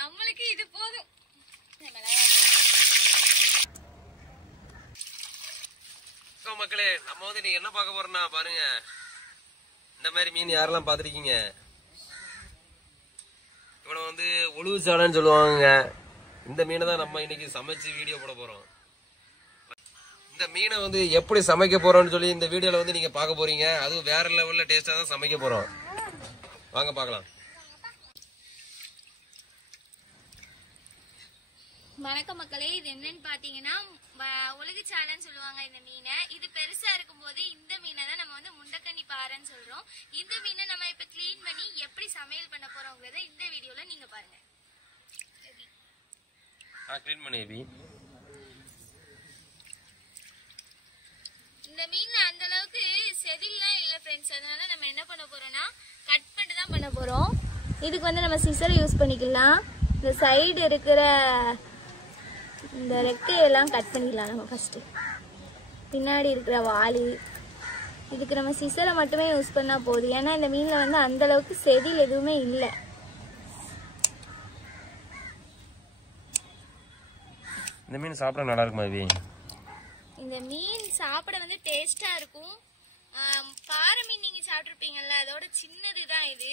நம்மளுக்கு இது போதும். மக்களே, நம்ம வந்து நீங்க என்ன பார்க்க போறோம்னா பாருங்க, இந்த மாதிரி மீன் யாரெல்லாம் பாத்திருக்கீங்க? இவனை வந்து ஒழுவு சாலைன்னு சொல்லுவாங்க. இந்த மீனை தான் நம்ம இன்னைக்கு சமைச்சு வீடியோ போட போறோம். இந்த மீனை வந்து எப்படி சமைக்க போறோம்னு சொல்லி இந்த வீடியோல வந்து நீங்க பார்க்க போறீங்க. அதுவும் வேற லெவல்ல டேஸ்டா தான் சமைக்க போறோம். வாங்க பார்க்கலாம். வணக்கம் மக்களே, இது என்னன்னு பாத்தீங்கன்னா ஒழுகு சாலைன்னு சொல்லுவாங்க இந்த மீனை. இது பெருசா இருக்கும் போது இந்த மீனை தான் நம்ம வந்து முண்டக்கண்ணி பாறைன்னு சொல்றோம். இந்த மீனை நம்ம இப்ப கிளீன் பண்ணி எப்படி சமையல் பண்ண போறோங்கிறத இந்த வீடியோல நீங்க பாருங்க. கிளீன் பண்ணி இந்த மீன் அந்த அளவுக்கு செதில்லாம் இல்ல ஃப்ரெண்ட்ஸ். அதனால நம்ம என்ன பண்ண போறோம்னா கட் பண்ணிட்டு தான் பண்ண போறோம். இதுக்கு வந்து நம்ம சிசர் யூஸ் பண்ணிக்கலாம். இந்த சைடு இருக்கிற இந்த ரெக்கையெல்லாம் கட் பண்ணிக்கலாம். நம்ம ஃபர்ஸ்ட் பின்னாடி இருக்கிற வாலி, இதுக்கு நம்ம சிசரை மட்டுமே யூஸ் பண்ணா போதும். ஏன்னா இந்த மீன்ல வந்து அந்த அளவுக்கு செதில் எதுவுமே இல்லை. இந்த மீன் சாப்பிட நல்லா இருக்குமா? இந்த மீன் சாப்பிட வந்து டேஸ்டா இருக்கும். பாறை மீன் நீங்க சாப்பிட்டுருப்பீங்கல்ல, அதோட சின்னதுதான் இது.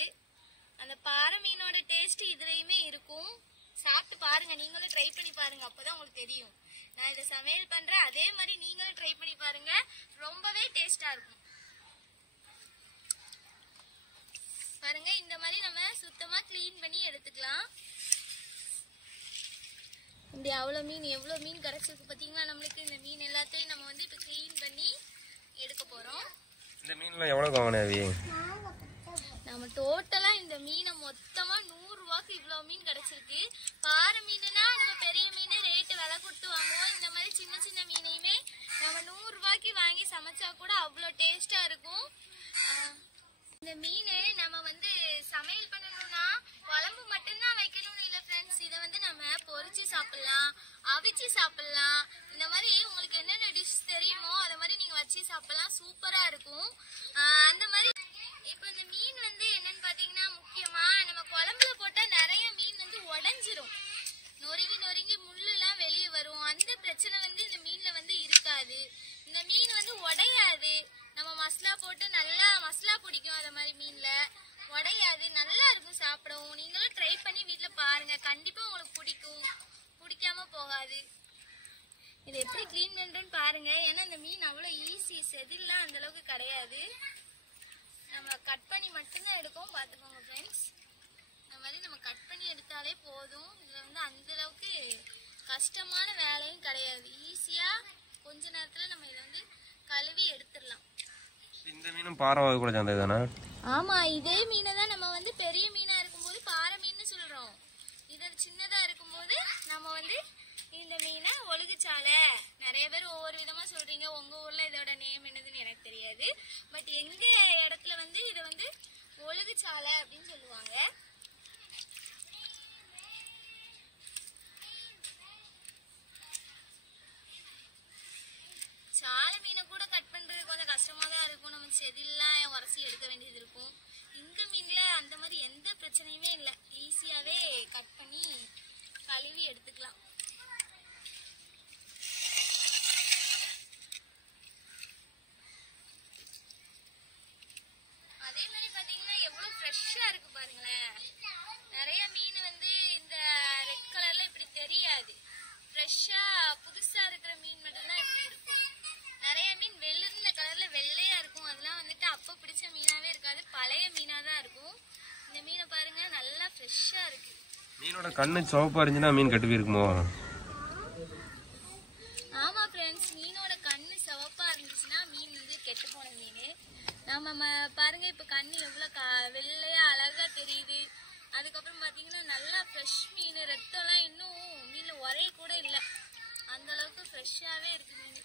அந்த பாறை மீனோட டேஸ்ட் இதுலயுமே இருக்கும். சாப்பிட்டு பாருங்க, நீங்களும் ட்ரை பண்ணி பாருங்க, அப்பதான் உங்களுக்கு தெரியும். நான் இதை சமையல் பண்றேன், அதே மாதிரி நீங்களும் ட்ரை பண்ணி பாருங்க, ரொம்பவே டேஸ்டா இருக்கும். பாருங்க, இந்த மாதிரி நம்ம சுத்தமா கிளீன் பண்ணி எடுத்துக்கலாம். இப்படி எவ்வளவு மீன் கிடைச்சிருக்கு பாத்தீங்களா நம்மளுக்கு. இந்த மீன் எல்லாத்தையும் நம்ம வந்து இப்ப கிளீன் பண்ணி எடுக்க போறோம். இந்த மீன்ல எவ்வளவு வாங்கினேவி? நம்ம டோட்டலா இந்த மீனை மொத்தமா 100 ரூபாய்க்கு இவ்வளவு மீன் கிடைச்சிருக்கு. பாறை மீனுனா நம்ம பெரிய மீன் ரேட்டு விலை கொடுத்து வாங்குவோம். இந்த மாதிரி சின்ன சின்ன மீனையுமே நம்ம 100 ரூபாய்க்கு வாங்கி சமைச்சா கூட அவ்வளவு டேஸ்டா இருக்கும். இந்த மீனை நம்ம வந்து சமையல் பண்ணணும்னா குழம்பு மட்டும்தான் வைக்கணும்னு இல்லை ஃப்ரெண்ட்ஸ். இதை வந்து நம்ம பொரிச்சு சாப்பிடலாம், அவிச்சு சாப்பிடலாம். இந்த மாதிரி உங்களுக்கு என்னென்ன டிஷ் தெரியுமோ அதை மாதிரி நீங்க வச்சு சாப்பிடலாம். சூப்பரா இருக்கும். அந்த மாதிரி இப்ப இந்த மீன் வந்து என்னன்னு பாத்தீங்கன்னா, முக்கியமா நம்ம குழம்புல போட்டா நிறைய மீன் வந்து உடைஞ்சிரும், நொறுங்கி நொறுங்கி முள்ளு எல்லாம் வெளியே வரும். அந்த பிரச்சனை வந்து இந்த மீன்ல வந்து இருக்காது. இந்த மீன் வந்து உடையாது. நம்ம மசாலா போட்டு நல்லா மசாலா பிடிக்கும், அத மாதிரி மீன்ல உடையாது, நல்லா இருக்கும் சாப்பிடவும். நீங்களும் ட்ரை பண்ணி வீட்டுல பாருங்க, கண்டிப்பா உங்களுக்கு பிடிக்கும், பிடிக்காம போகாது. இது எப்படி கிளீன் பண்றேன்னு பாருங்க. ஏன்னா இந்த மீன் அவ்வளவு ஈஸி, செதில்லாம் அந்த அளவுக்கு கிடையாது. நம்ம கட் பண்ணி மட்டும்தான் எடுக்கும், பாத்துக்கோங்க ஃப்ரெண்ட்ஸ். இந்த மாதிரி நம்ம கட் பண்ணி எடுத்தாலே போதும். இதுல வந்து அந்த அளவுக்கு கஷ்டமான வேலையும் கிடையாது. ஈஸியா கொஞ்ச நேரத்துல நம்ம இதை வந்து கழுவி எடுத்துடலாம். இந்த மீனும் பாறை வகை கூட சேர்ந்ததுதானே? ஆமா, இதே மீனை தான் நம்ம வந்து பெரிய மீனா இருக்கும்போது பாறை மீன் சொல்றோம். இது சின்னதா இருக்கும்போது நம்ம வந்து இந்த மீனை ஒழுகுச்சாலை. நிறைய பேர் ஒவ்வொரு விதமா சொல்றீங்க. உங்க ஊர்ல இதோட நேம் என்னதுன்னு எனக்கு தெரியாது. பட் எங்க இடத்துல வந்து இதை வந்து ஒழுகுச்சாலை அப்படின்னு சொல்லுவாங்க. சாலை மீனை கூட கட் பண்றது கொஞ்சம் கஷ்டமா தான் இருக்கும். நம்ம செதில்லாம் உரசி எடுக்க வேண்டியது இருக்கும். இந்த மீன்ல அந்த மாதிரி எந்த பிரச்சனையுமே இல்லை. ஈஸியாவே கட் பண்ணி கழுவி எடுத்துக்கலாம். அதே மாதிரி பாத்தீங்கன்னா எவ்வளவு ஃப்ரெஷ்ஷா இருக்கு பாருங்களேன். நிறைய மீன் வந்து இந்த ரெட் கலர்ல இப்படி தெரியாது. ஃப்ரெஷ்ஷா புதுசா இருக்கிற மீன் மட்டும்தான் இப்படி இருக்கும். நிறைய மீன் வெள்ளிருந்த கலர்ல வெள்ளையா இருக்கும். அதெல்லாம் வந்துட்டு அப்ப பிடிச்ச மீனாவே இருக்காது, பழைய மீனா தான் இருக்கும். இந்த மீனை பாருங்க, நல்லா ஃப்ரெஷ்ஷா இருக்கு. மீனோட கண்ணு சிவப்பா இருந்துச்சுன்னா மீன் கெட்டு போயிருக்குமோ? ஆமா ஃப்ரெண்ட்ஸ், மீனோட கண்ணு சிவப்பா இருந்துச்சுன்னா மீன் வந்து கெட்டு போன மீன். நம்ம பாருங்க, இப்ப கண்ணு எவ்வளவு வெள்ளையா அழகா தெரியுது. அதுக்கப்புறம் பாத்தீங்கன்னா நல்லா ஃப்ரெஷ் மீன். ரத்தம் எல்லாம் இன்னும் மீன்ல உரைய கூட இல்லை, அந்த அளவுக்கு ஃப்ரெஷ்ஷாவே இருக்கு மீன்.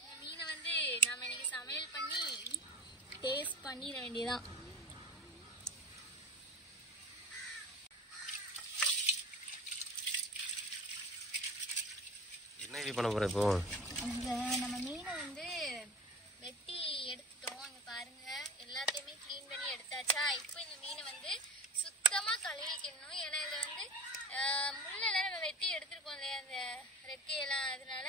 இந்த மீனை வந்து நாம இன்னைக்கு சமையல் பண்ணி டேஸ்ட் பண்ணிட வேண்டியதான். என்ன பண்ண போற இப்போ? நம்ம மீனை வந்து வெட்டி எடுத்துட்டோம். இங்க பாருங்க, எல்லாத்தையுமே கிளீன் பண்ணி எடுத்தாச்சு. ஆயிடுச்சா. இப்போ இந்த மீனை வந்து சுத்தமா கழுவிக்கணும். ஏன்னா இதுல வந்து முள்ளெல்லாம் நம்ம வெட்டி எடுத்துருக்கோம் இல்லையா, அந்த ரெக்கையெல்லாம். அதனால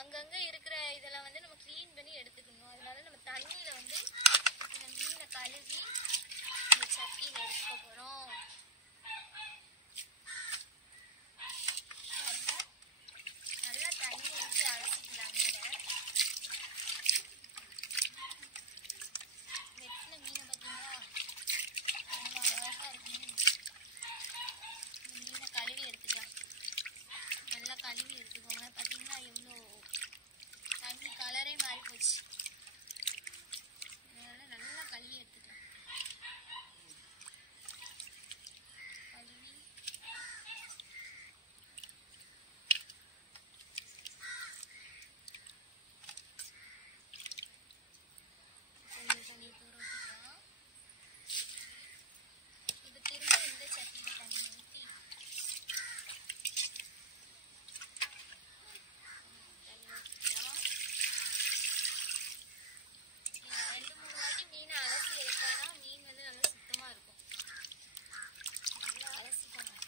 அங்கங்க இருக்கிற இதெல்லாம் வந்து நம்ம கிளீன் பண்ணி எடுத்துக்கணும். அதனால நம்ம தண்ணியில வந்து இந்த மீனை கழுவி இந்த சட்டியில எடுத்துக்க போறோம். நல்லா தண்ணி ஊற்றி அலசிக்கலாம் மீனை. வெட்டின மீனை பார்த்தீங்களா, ரொம்ப அழகா இருக்கு. இந்த மீனை கழுவி எடுத்துக்கலாம். நல்லா கழுவி எடுத்துக்கோங்க. பார்த்தீங்களா எவ்வளோ தண்ணி கலரே மாறி போச்சு. அதனால நல்லா கழுவி எடுத்துக்கலாம். கழுவி கொஞ்சம் தண்ணி தூர ஊற்றிக்கலாம். இப்போ திரும்ப இந்த சட்டியில் தண்ணி ஊற்றி ரெண்டு மூணு வாட்டி மீனை அலசி எடுத்தானா மீன் வந்து நல்லா சுத்தமா இருக்கும். நல்லா அலசிக்கணும்.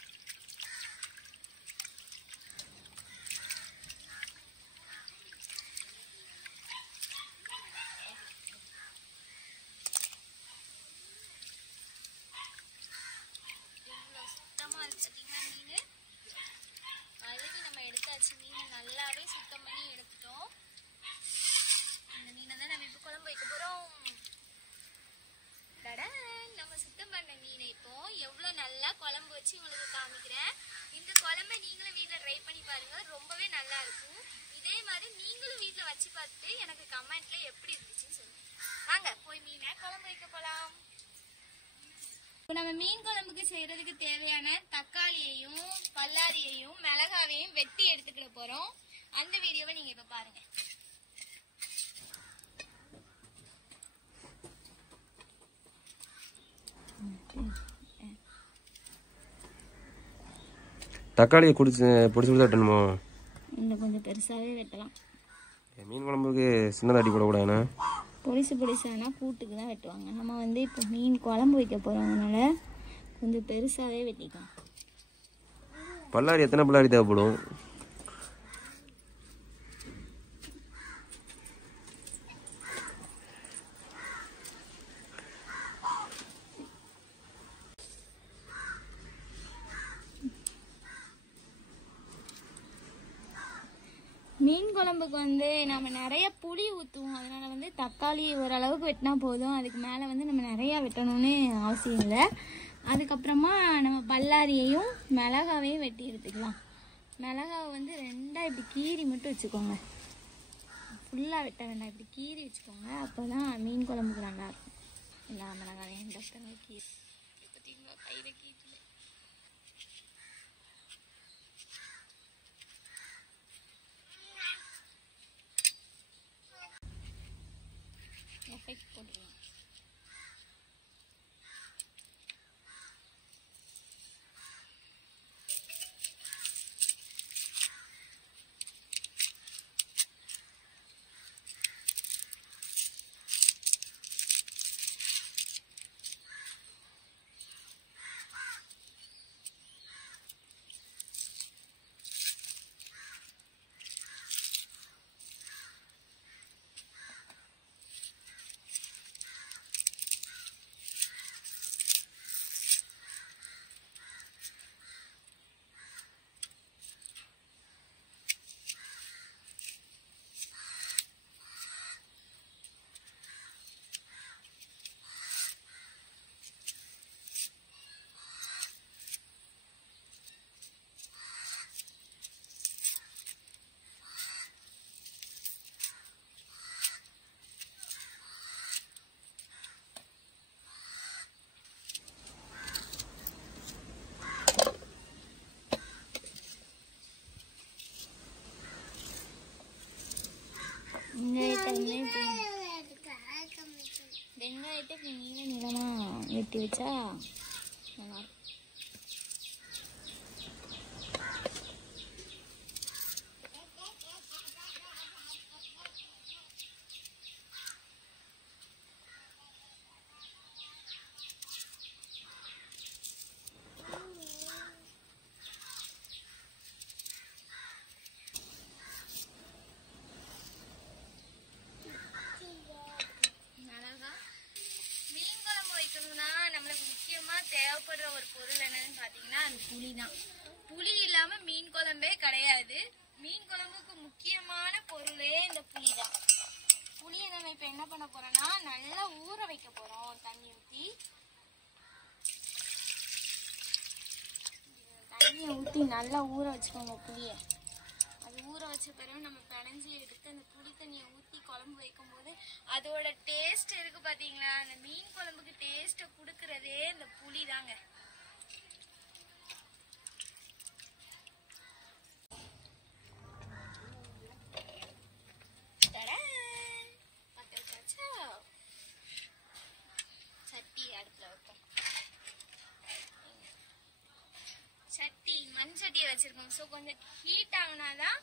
இவ்வளோ சுத்தமா இருக்கு பார்த்தீங்கன்னா மீன். கழுவி நம்ம எடுத்தாச்சு. மீனை நல்லாவே சுத்தம் பண்ணி எடுத்துட்டோம். இந்த மீனை தான் நம்ம இப்போ குழம்பு வைக்க போறோம். நம்ம சுத்தம் பண்ண மீனை இப்போ எவ்வளோ நல்லா குழம்பு வச்சு உங்களுக்கு காமிக்கிறேன். இந்த குழம்பை நீங்களும் வீட்டில் ட்ரை பண்ணி பாருங்க, ரொம்பவே நல்லா இருக்கும். இதே மாதிரி நீங்களும் வீட்டில் வச்சு பார்த்துட்டு எனக்கு கமெண்ட்ல எப்படி இருந்துச்சுன்னு சொல்லுங்க. வாங்க போய் மீனை குழம்பு வைக்க போலாம். இப்போ நம்ம மீன் குழம்புக்கு செய்யறதுக்கு தேவையான தக்காளியையும் பல்லாரியையும் மிளகாவையும் வெட்டி எடுத்துக்கிட போறோம். அந்த வீடியோவை நீங்க இப்ப பாருங்க. தக்காளியை பொடிச்சு வெட்டணுமோ? இன்னும் கொஞ்சம் பெருசாவே வெட்டலாம். மீன் குழம்புக்கு சின்னதாக அடி போடக்கூடாதுண்ணா. பொடிசானா கூட்டுக்கு தான் வெட்டுவாங்க. நம்ம வந்து இப்போ மீன் குழம்பு வைக்க போறோம், அதனால கொஞ்சம் பெருசாவே வெட்டிக்கலாம். பல்லாரி எத்தனை பல்லாரி தேவைப்படும்? மீன் குழம்புக்கு வந்து நம்ம நிறைய புளி ஊற்றுவோம். அதனால வந்து தக்காளி ஓரளவுக்கு வெட்டினா போதும். அதுக்கு மேலே வந்து நம்ம நிறையா வெட்டணும்னு அவசியம் இல்லை. அதுக்கப்புறமா நம்ம பல்லாரியையும் மிளகாவையும் வெட்டி எடுத்துக்கலாம். மிளகாவை வந்து ரெண்டாக இப்படி கீரி மட்டும் வச்சுக்கோங்க. ஃபுல்லாக வெட்ட வேண்டாம், இப்படி கீரி வச்சுக்கோங்க. அப்போ தான் மீன் குழம்புக்கு நல்லாயிருக்கும். எல்லா மிளகாவையும் டாக்டர் கீரி பார்த்தீங்களா, கையில் கீரி எஃபெக்ட் போட்டுருவோம். வெங்காயத்தை நீல நிலமாக வெட்டி வச்சா நல்லாயிருக்கும். தேவைப்படுற ஒரு பொருள் என்னன்னு பாத்தீங்கன்னா அது புளி தான். புளி இல்லாம மீன் குழம்பே கிடையாது. மீன் குழம்புக்கு முக்கியமான பொருளே இந்த புளி தான். புளியை நம்ம இப்ப என்ன பண்ண போறோம்னா நல்லா ஊற வைக்க போறோம். தண்ணி ஊத்தி நல்லா ஊற வச்சுக்கோங்க புளியை. அது ஊற வச்ச பிறகு நம்ம பிணைஞ்சி எடுத்து அந்த புளி தண்ணியை ஊத்தி குழம்பு வைக்கும் போது அதோட டேஸ்ட் இருக்கு பாத்தீங்களா? அந்த மீன் குழம்புக்கு டேஸ்ட குடுக்கறதே இந்த புளி தாங்க. சட்டி அடுப்புல வைப்போம். சட்டி மண் சட்டியை வச்சிருக்கோம். ஸோ கொஞ்சம் ஹீட் ஆகுனாதான்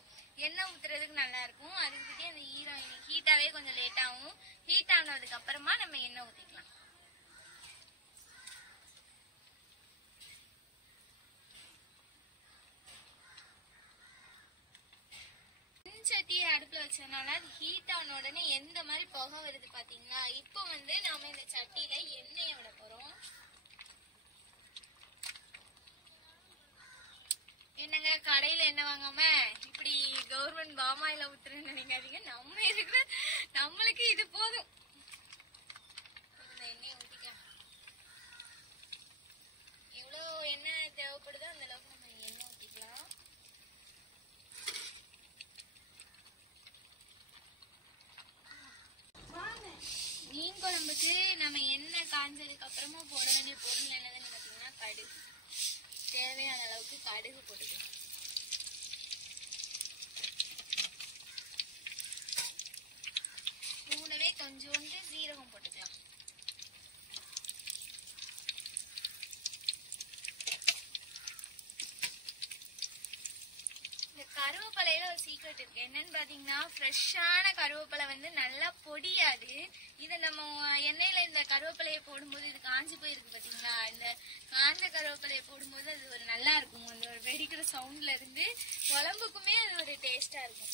எண்ணெய் ஊத்துறதுக்கு நல்லா இருக்கும். அதுக்கிட்டே அந்த ஈரம் ஹீட்டாவே கொஞ்சம் லேட் ஆகும். ஹீட் ஆனதுக்கு அப்புறமா நம்ம எண்ணெய் ஊத்திக்கலாம். மண் சட்டியை அடுப்புல வச்சதுனால அது ஹீட் ஆன உடனே எந்த மாதிரி புகை வருது பாத்தீங்களா? இப்போ நாம இந்த சட்டியில எண்ணெயை விட போறோம். என்னங்க கடையில எண்ணெய் வாங்காம இப்படி கவர்மெண்ட் பாமாயில ஊத்துறேன்னு நினைக்காதீங்க. நம்மளுக்கு இது போதும். இந்த எண்ணெயை ஊத்திக்கலாம். எவ்வளவு எண்ணெய் தேவைப்படுதோ அந்த அளவுக்கு நம்ம எண்ணெய் ஊத்திக்கலாம். மீன் குழம்புக்கு நம்ம எண்ணெய் காஞ்சதுக்கு அப்புறமா போட வேண்டிய பொருள் என்னதுன்னு பாத்தீங்கன்னா கடுகு. தேவையான அளவுக்கு கடுகு போட்டுக்கலாம். கூடவே கொஞ்சோண்டு சீரகம் போட்டுக்கலாம். இந்த கருவேப்பிலையில ஒரு சீக்ரெட் இருக்கு. என்னன்னு பாத்தீங்கன்னா ஃப்ரெஷ்ஷான கருவேப்பிலை நல்லா பொடியாது. இதை நம்ம எண்ணெயில இந்த கருவேப்பிலையை போடும்போது இது காஞ்சி போயிருக்கு பாத்தீங்களா? இந்த காஞ்ச கருவேப்பிலையை போடும்போது அது ஒரு நல்லா இருக்கும். அந்த ஒரு வெடிக்கிற சவுண்ட்ல இருந்து குழம்புக்குமே அது ஒரு டேஸ்டா இருக்கும்.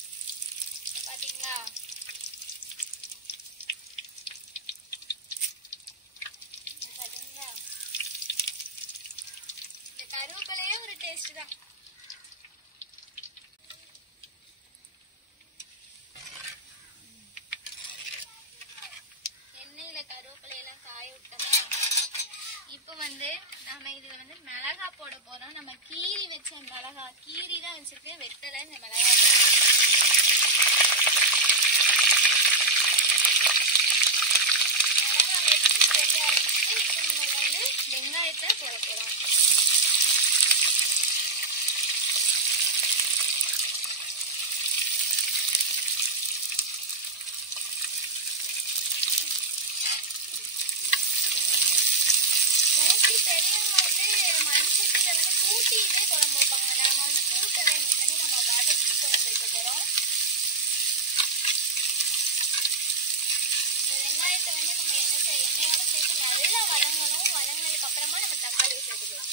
பாத்தீங்களா? பாத்தீங்களா? இந்த கருவேப்பிலையே ஒரு டேஸ்ட் தான். கருவேப்பிலையெல்லாம் காய விட்டோமா? இப்போ நாம இதுல மிளகா போட போறோம். நம்ம கீரி வச்ச மிளகா, கீரி தான் வச்சிருக்கேன், வெட்டல. இந்த மிளகா வெடிச்சு தெரிய ஆரம்பிச்சு இப்போ நம்ம வெங்காயத்தை போட போறோம். கூட்டியுமே குழம்பு வைப்பாங்க. நம்ம கூட்டலை இன்னைக்கு நம்ம வதக்கி குழம்பு வைக்க போறோம். இந்த வெங்காயத்தை நம்ம எண்ணெயோட சேர்த்து நல்லா வதங்கணும். வதங்கினதுக்கு அப்புறமா நம்ம தக்காளியை சேர்த்துக்கலாம்.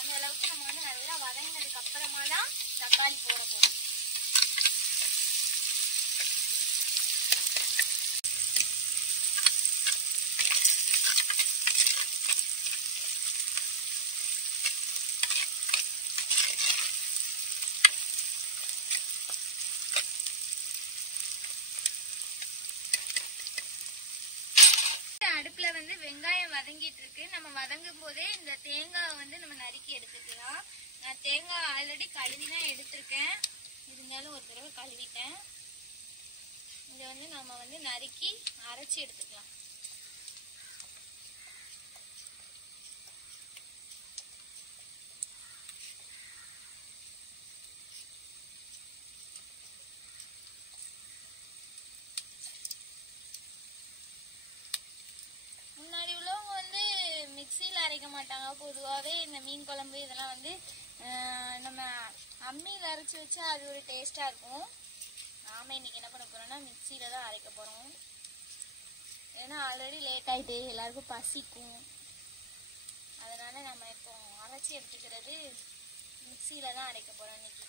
அந்த அளவுக்கு நம்ம நல்லா வதங்கினதுக்கு அப்புறமா தான் தக்காளி போட போறோம். அடுப்புல வெங்காயம் வதங்கிட்டு இருக்கு. நம்ம வதங்கும் போதே இந்த தேங்காய் நம்ம நறுக்கி எடுத்துக்கலாம். நான் தேங்காய் ஆல்ரெடி கழுவி தான் எடுத்திருக்கேன். இருந்தாலும் ஒரு தடவை கழுவிட்டேன். இதை நம்ம நறுக்கி அரைச்சி எடுத்துக்கலாம். முன்னாடி உள்ளவங்க மிக்சியில அரைக்க மாட்டாங்க. பொதுவாகவே இந்த மீன் குழம்பு இதெல்லாம் நம்ம அம்மியில் அரைச்சி வச்சா அது ஒரு டேஸ்டா இருக்கும். நாம இன்னைக்கு என்ன பண்ண போறோம்னா மிக்சியில தான் அரைக்க போறோம். ஏன்னா ஆல்ரெடி லேட் ஆயிட்டு எல்லாருக்கும் பசிக்கும். அதனால நம்ம இப்போ அரைச்சி எடுத்துக்கிறது மிக்சியில தான் அரைக்க போறோம் இன்னைக்கு.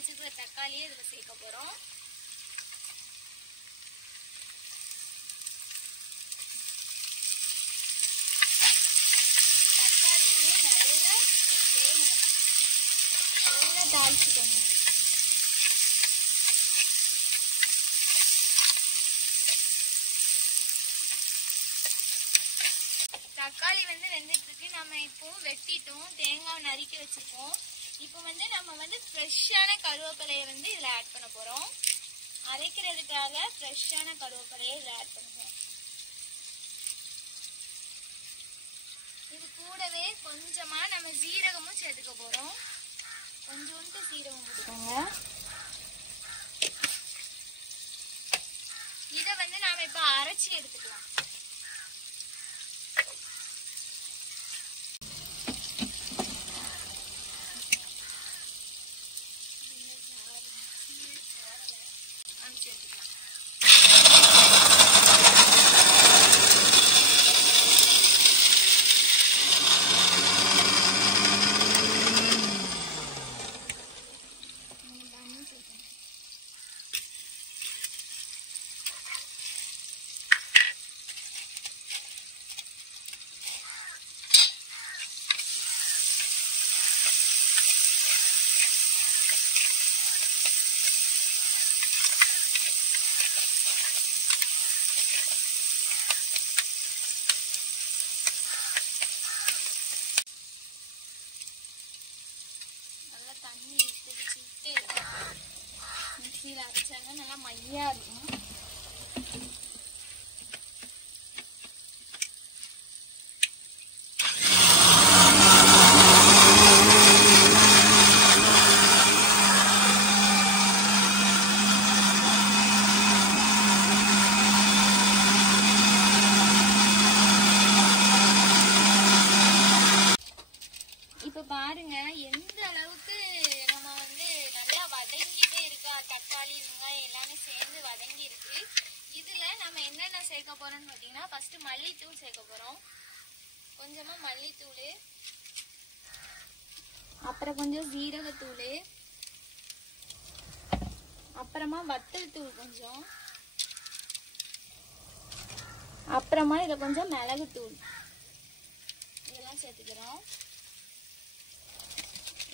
வச்சிருக்கிற தக்காளியை இதுல சேர்க்க போறோம். தக்காளியும் நல்லா வேகணும். நல்லா தாளிச்சுக்கோங்க. தக்காளி வந்து வெந்துட்டு இருக்கு. நம்ம இப்போ வெட்டிட்டோம், தேங்காய் நறுக்கி வச்சிருக்கோம். இப்போ வந்து நம்ம வந்து ஃப்ரெஷ்ஷான கருவேப்பிலையை வந்து இதுல ஆட் பண்ண போறோம். அரைக்கிறதுக்காக ஃப்ரெஷ்ஷான கருவேப்பிலையை இதுல ஆட் பண்ணுவோம். இது கூடவே கொஞ்சமா நம்ம சீரகமும் சேர்த்துக்க போறோம். கொஞ்சோண்டு சீரகம் போட்டுக்கோங்க. இதை வந்து நாம இப்ப அரைச்சி எடுத்துக்கலாம். தண்ணி தெளிச்சுட்டு மிக்சியில் அரைச்சாங்க நல்லா மையா இருக்கும். இப்ப பாருங்க எந்த அளவுக்கு நம்ம வந்து நல்லா வதங்கிட்டே இருக்கா. தக்காளி வெங்காயம் எல்லாமே சேர்ந்து வதங்கி இருக்கு. இதுல நம்ம என்னென்ன சேர்க்க போறோம்னு பாத்தீங்கன்னா, ஃபர்ஸ்ட் மல்லித்தூள் சேர்க்க போறோம். கொஞ்சமா மல்லித்தூள், அப்புறம் கொஞ்சம் ஜீரகத்தூள், அப்புறமா வத்தல் தூள் கொஞ்சம், அப்புறமா இதுல கொஞ்சம் மிளகுத்தூள் இதெல்லாம் சேர்த்துக்கிறோம்.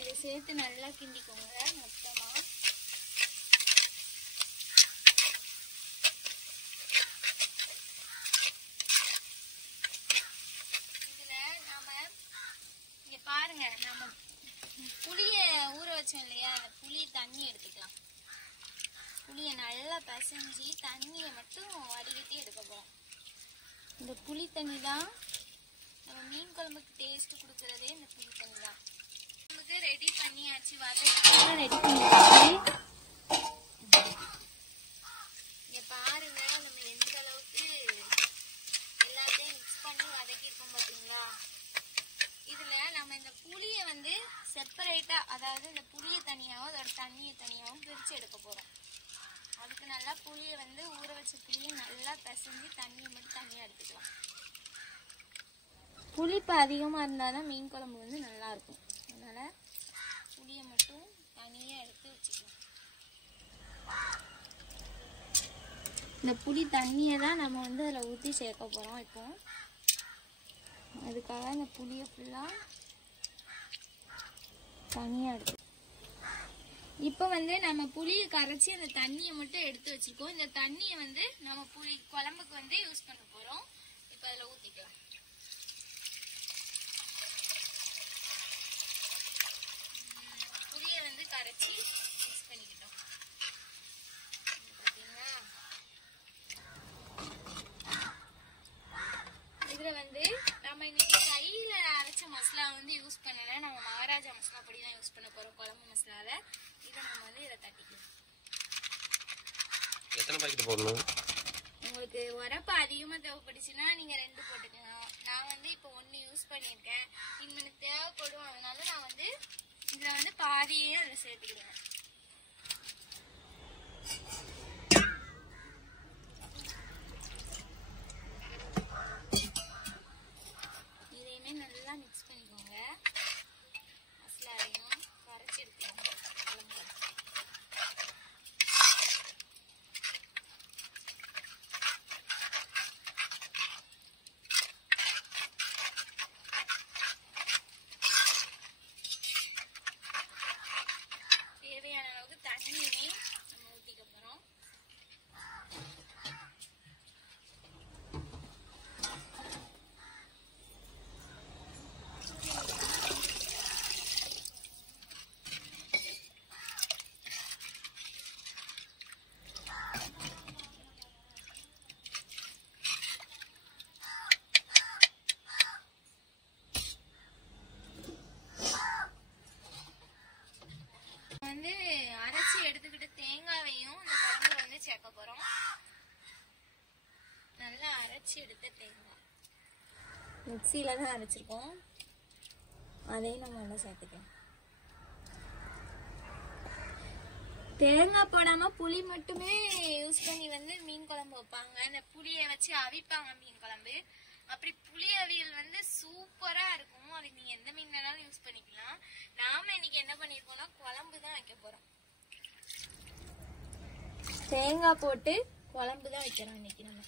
இதை சேர்த்து நல்லா கிண்டிக்கோங்க மொத்தமா. இதுல நாம இங்க பாருங்க, நம்ம புளிய ஊற வச்சோம் இல்லையா, அந்த புளி தண்ணி எடுத்துக்கலாம். புளிய நல்லா பிசைஞ்சு தண்ணியை மட்டும் வடிகட்டி எடுக்க போறோம். இந்த புளி தண்ணி தான் நம்ம மீன் குழம்புக்கு டேஸ்ட் கொடுக்கறதே. இந்த புளி தண்ணி தான் ரெடி பண்ணியாச்சு. ரெடி பண்ணியாச்சு. இங்க பாருங்க நம்ம எந்த அளவுக்கு எல்லாத்தையும் மிக்ஸ் பண்ணி வதக்கிருக்கோம் பாத்தீங்களா. இதுல நம்ம இந்த புளிய வந்து செப்பரேட்டா, அதாவது இந்த புளிய தனியாவும் அதோட தண்ணியை தனியாவும் பிரிச்சு எடுக்க போறோம். அதுக்கு நல்லா புளிய வந்து ஊற வச்ச புளிய நல்லா பிசைஞ்சு தண்ணியை மட்டும் தனியா எடுத்துக்கலாம். புளிப்பு அதிகமா இருந்தாதான் மீன் குழம்பு வந்து நல்லா இருக்கும். அதனால புளியை மட்டும் தனியா எடுத்து வச்சுக்கலாம். இந்த புளி தண்ணியை தான் நம்ம வந்து அதில் ஊற்றி சேர்க்க போகிறோம். இப்போ அதுக்காக இந்த புளியை ஃபுல்லாக தனியாக எடுத்து இப்போ வந்து நம்ம புளியை கரைச்சி அந்த தண்ணியை மட்டும் எடுத்து வச்சுருக்கோம். இந்த தண்ணியை வந்து நம்ம புளி குழம்புக்கு வந்து யூஸ் பண்ண போகிறோம். இப்போ அதில் ஊற்றிக்கலாம். புளியை வந்து கரைச்சி மிக்ஸ் பண்ணிக்கிட்டோம். பார்த்தீங்களா, இதில் வந்து நம்ம இன்னைக்கு கையில் அரைச்ச மசாலா வந்து யூஸ் பண்ணல. நம்ம மகாராஜா மசாலா பொடி தான் யூஸ் பண்ண போகிறோம் குழம்பு மசாலாவில். இதை நம்ம வந்து இதை தட்டிக்கலாம். எத்தனை பாக்கெட் போடணும்? உங்களுக்கு உரப்பு அதிகமாக தேவைப்பட்டுச்சுன்னா நீங்கள் 2 போட்டுக்கலாம். நான் வந்து இப்போ 1 யூஸ் பண்ணியிருக்கேன். இன்னும் தேவைப்படும், அதனால நான் வந்து இதில் வந்து பாதியே அதில் சேர்த்துக்கிறேன். இதையுமே நல்லா மிக்ஸ் பண்ணிக்கோங்க. மசாலாவையும் கரைச்சி எடுத்துக்கோங்க குழம்புல. மிக்சியில தான் அரைச்சிருக்கோம், அதையும் நம்ம உள்ள சேர்த்துக்கலாம். தேங்காய் போடாம புளி மட்டுமே யூஸ் பண்ணி வந்து மீன் குழம்பு வைப்பாங்க. இந்த புளியை வச்சு அவிப்பாங்க மீன் குழம்பு. அப்படி புளி அவியல் வந்து சூப்பரா இருக்கும். அதுக்கு நீங்க எந்த மீன் வேணாலும் யூஸ் பண்ணிக்கலாம். நாம இன்னைக்கு என்ன பண்ணிருக்கோம்னா குழம்பு தான் வைக்க போறோம். தேங்காய் போட்டு குழம்பு தான் வைக்கிறோம் இன்னைக்கு நம்ம.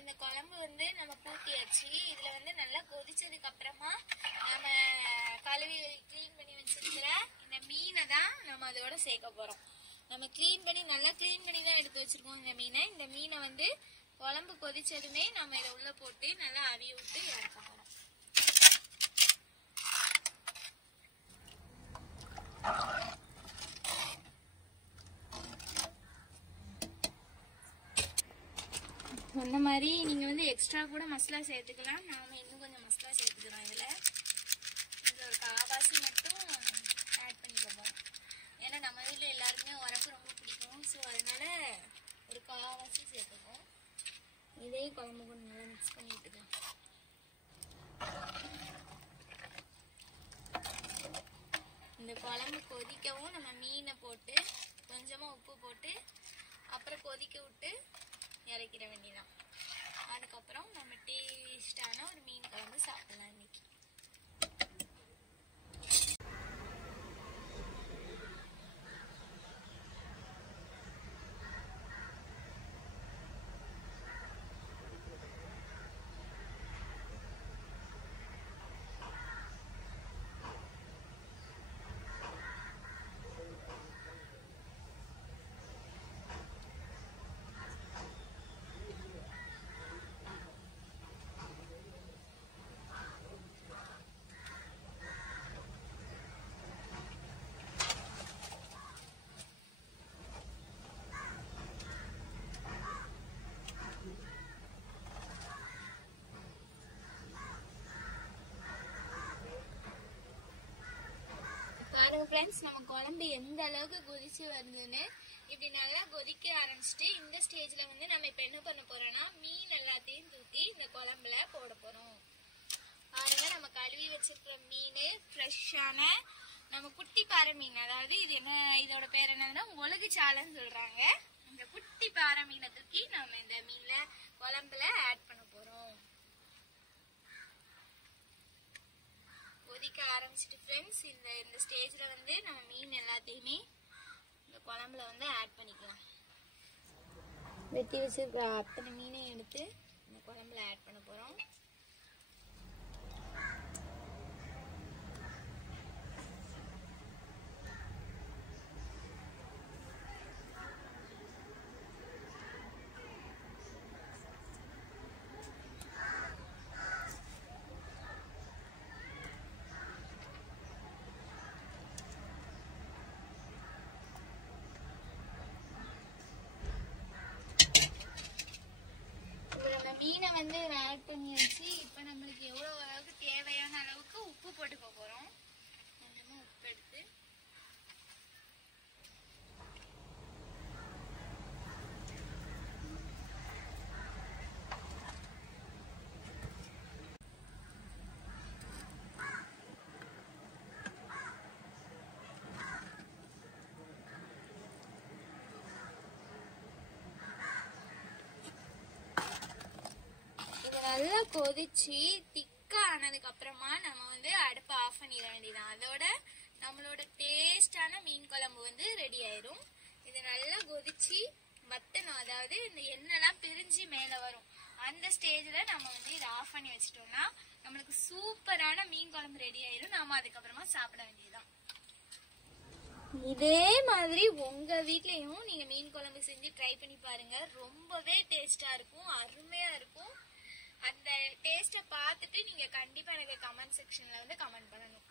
இந்த குழம்பு வந்து நம்ம கூட்டியாச்சு. இதுல வந்து நல்லா கொதிச்சதுக்கு அப்புறமா நம்ம கழுவி கிளீன் பண்ணி வச்சிருக்கிற இந்த மீனை தான் நம்ம அதோட சேர்க்க போறோம். நம்ம நல்லா கிளீன் பண்ணி தான் எடுத்து வச்சிருக்கோம் இந்த மீனை. இந்த மீனை வந்து குழம்பு கொதிச்சதுமே நம்ம இதை உள்ள போட்டு நல்லா அவிய விட்டு இறக்க போறோம். அந்த மாதிரி நீங்க வந்து எக்ஸ்ட்ரா கூட மசாலா சேர்த்துக்கலாம். நாம இன்னும் கொஞ்சம் மசாலா சேர்த்துக்கிறோம். இதுல ஒரு காவாசி மட்டும் ஆட் பண்ணிக்கலாம். ஏன்னா நம்ம வீட்டுல எல்லாருமே உரப்பு ரொம்ப பிடிக்கும். ஸோ அதனால ஒரு காவாசி சேர்த்துக்கோம். இதே குழம்பு கொஞ்சம் நல்லா மிக்ஸ் பண்ணி விட்டுக்கலாம். இந்த குழம்பு கொதிக்கவும் நம்ம மீனை போட்டு கொஞ்சமா உப்பு போட்டு அப்புறம் கொதிக்க விட்டு இறக்கிற வேண்டியதான். அதுக்கப்புறம் நம்ம டேஸ்டான ஒரு மீன் குழம்பு சாப்பிடலாம் இன்னைக்கு. பாருங்க ஃப்ரெண்ட்ஸ், நம்ம குழம்பு எந்த அளவுக்கு கொதிச்சு வருதுன்னு. இப்படி நல்லா கொதிக்க ஆரம்பிச்சுட்டு இந்த ஸ்டேஜ்ல வந்து நம்ம இப்ப என்ன பண்ண போறோம்னா மீன் எல்லாத்தையும் தூக்கி இந்த குழம்புல போட போறோம். பாருங்க, நம்ம கழுவி வச்சிருக்கிற மீன் ஃப்ரெஷ்ஷான நம்ம குட்டி பாறை மீன். அதாவது இது என்ன, இதோட பேர் என்னன்னா ஒழுகு சாலைன்னு சொல்றாங்க. இந்த குட்டி பாறை மீனை தூக்கி நம்ம இந்த மீன்ல குழம்புல ஆட் பண்ண போறோம். கொதிக்க ஆரம்பிச்சிட்டு ஃப்ரெண்ட்ஸ், இந்த ஸ்டேஜ்ல வந்து நம்ம மீன் எல்லாத்தையுமே இந்த குழம்புல வந்து ஆட் பண்ணிக்கலாம். வெட்டி வச்சிருக்கிற அத்தனை மீனை எடுத்து இந்த குழம்புல ஆட் பண்ண போறோம். மீனை வந்து ஆட் பண்ணி வச்சு இப்போ நம்மளுக்கு எவ்வளோ அளவுக்கு தேவையான அளவுக்கு உப்பு போட்டுக்க போகிறோம். கொஞ்சமாக உப்பு எடுத்து நல்லா கொதிச்சு திக்கா ஆனதுக்கு அப்புறமா நம்ம வந்து அடுப்பை ஆஃப் பண்ணிட வேண்டியதான். அதோட நம்மளோட டேஸ்டான மீன் குழம்பு வந்து ரெடி ஆயிரும். இது நல்லா கொதிச்சு வத்தணும், அதாவது இந்த எண்ணெய்லாம் பிரிஞ்சு மேல வரும். அந்த ஸ்டேஜ்ல நம்ம வந்து இதை ஆஃப் பண்ணி வச்சிட்டோம்னா நம்மளுக்கு சூப்பரான மீன் குழம்பு ரெடி ஆயிரும். நாம அதுக்கப்புறமா சாப்பிட வேண்டியதுதான். இதே மாதிரி உங்க வீட்லயும் நீங்க மீன் குழம்பு செஞ்சு ட்ரை பண்ணி பாருங்க. ரொம்பவே டேஸ்டா இருக்கும், அருமையா இருக்கும். அந்த டேஸ்ட்டை பார்த்துட்டு நீங்க கண்டிப்பா எனக்கு கமெண்ட் செக்ஷன்ல வந்து கமெண்ட் பண்ணணும்.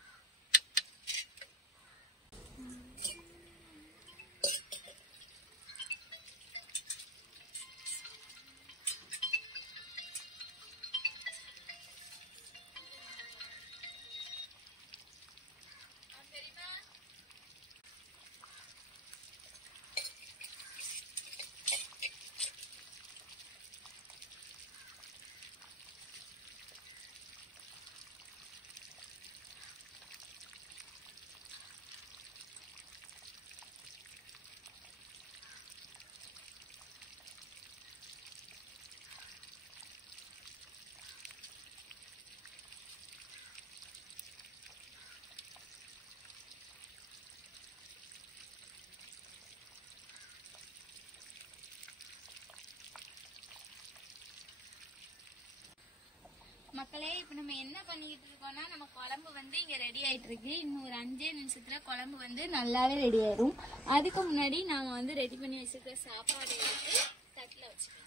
மக்களே, இப்ப நம்ம என்ன பண்ணிட்டு இருக்கோம்னா, நம்ம குழம்பு வந்து இங்க ரெடி ஆயிட்டு இருக்கு. இன்னும் ஒரு 5 நிமிஷத்துல குழம்பு வந்து நல்லாவே ரெடி ஆயிரும். அதுக்கு முன்னாடி நாம வந்து ரெடி பண்ணி வச்சிருக்க சாப்பாடு எடுத்து தட்டுல வச்சுக்கலாம்.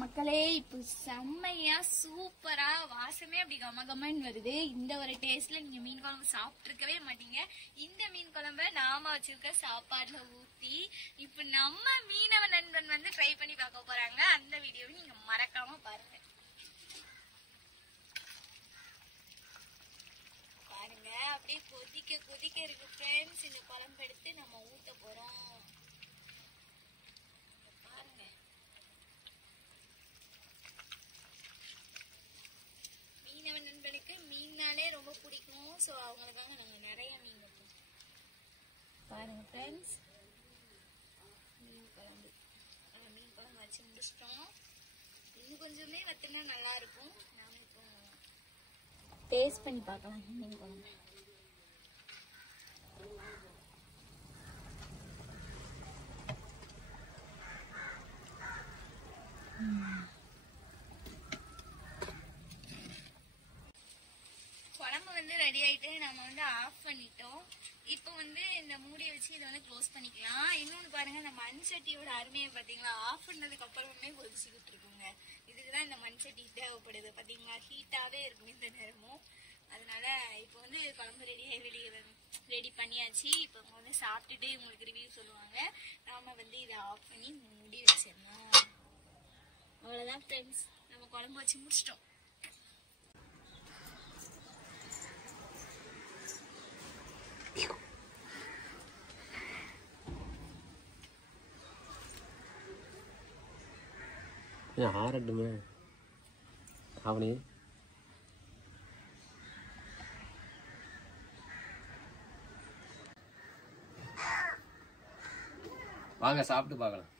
மக்களே, இப்போ செம்மையா சூப்பரா வாசமே அப்படி கமகமன்னு வருது. இந்த ஒரு டேஸ்ட்ல நீங்க மீன் குழம்பு சாப்பிட்டுருக்கவே மாட்டீங்க. இந்த மீன் குழம்ப நாம வச்சிருக்க சாப்பாடுல ஊத்தி இப்ப நம்ம மீனவ நண்பன் வந்து ட்ரை பண்ணி பார்க்க போறாங்க. அந்த வீடியோவை நீங்க மறக்காம பாருங்க. பாருங்க, அப்படியே கொதிக்க கொதிக்க இருக்கு ஃப்ரெண்ட்ஸ். இந்த குழம்பு எடுத்து நம்ம ஊத்த போறோம். நண்பனுக்கு மீன்னாலே ரொம்ப பிடிக்கும். ஸோ அவங்களுக்காக நாங்கள் நிறைய மீன் வைப்போம். பாருங்க ஃப்ரெண்ட்ஸ், மீன் குழம்பு வச்சு முடிச்சிட்டோம். இன்னும் கொஞ்சமே வத்தினா நல்லா இருக்கும். நாம இப்போ டேஸ்ட் பண்ணி பார்க்கலாம் மீன் குழம்பு. குழம்பு வந்து ரெடி ஆயிட்டு நம்ம வந்து ஆஃப் பண்ணிட்டோம். இப்போ வந்து இந்த மூடியை வச்சு இதை வந்து க்ளோஸ் பண்ணிக்கலாம். இன்னொன்னு பாருங்க, இந்த மண் சட்டியோட அருமையை பாத்தீங்களா? ஆஃப் பண்ணதுக்கு அப்புறமே கொதிச்சுக்கிட்டு இருக்குங்க. இதுக்குதான் இந்த மண் சட்டி தேவைப்படுது. பாத்தீங்களா, ஹீட்டாவே இருக்கும் இந்த நேரமும். அதனால இப்போ வந்து குழம்பு ரெடி பண்ணியாச்சு. இப்போ அவங்க வந்து சாப்பிட்டுட்டு உங்களுக்கு ரிவ்யூ சொல்லுவாங்க. நாம வந்து இதை ஆஃப் பண்ணி மூடி வச்சிடணும். அவ்வளவுதான் ஃப்ரெண்ட்ஸ், நம்ம குழம்பு வச்சு முடிச்சிட்டோம். ஆறட்டுமே அவனே வாங்க சாப்பிட்டு பார்க்கலாம்.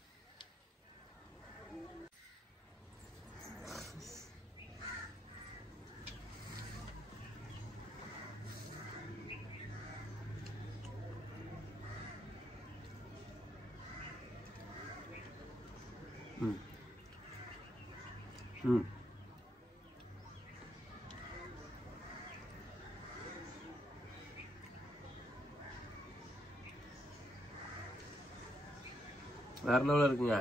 வேற லெவலில் இருக்குங்க.